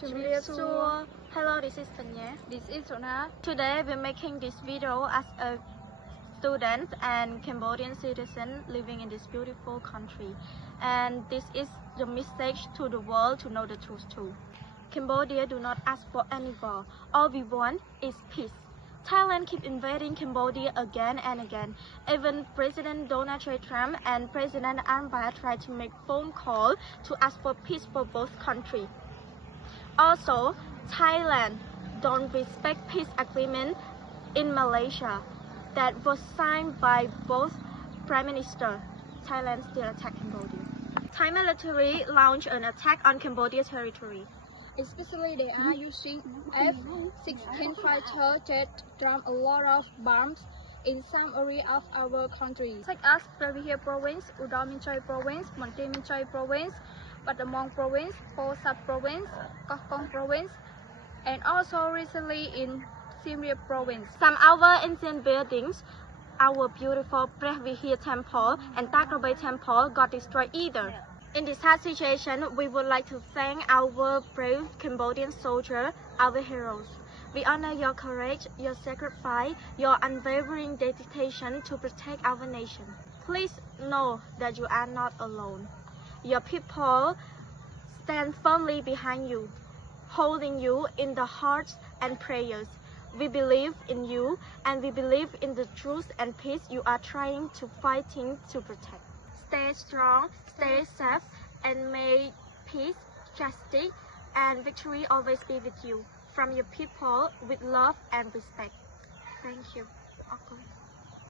Hello, this is Tanya. This is Rona. Today we're making this video as a student and Cambodian citizen living in this beautiful country. And this is the message to the world to know the truth too. Cambodia do not ask for any war. All we want is peace. Thailand keep invading Cambodia again and again. Even President Donald J. Trump and President An Ba try to make phone call to ask for peace for both countries. Also, Thailand don't respect peace agreement in Malaysia that was signed by both Prime Minister. Thailand still attack Cambodia. Thai military launched an attack on Cambodia territory. Especially they are using F-16 fighter jet drop a lot of bombs in some area of our country. Such as Pravihia Province, Udon Minchoi Province, Monte Minchoi Province, Battambang Province, Po Sap Province, Koh Province, and also recently in Siem Reap Province. Some our ancient buildings, our beautiful Pravihia Temple and Takrabai Temple got destroyed either. In this hard situation, we would like to thank our brave Cambodian soldiers, our heroes. We honor your courage, your sacrifice, your unwavering dedication to protect our nation. Please know that you are not alone. Your people stand firmly behind you, holding you in the hearts and prayers. We believe in you and we believe in the truth and peace you are trying to fighting to protect. Stay strong, stay safe, and may peace, justice, and victory always be with you. From your people with love and respect. Thank you. Okay.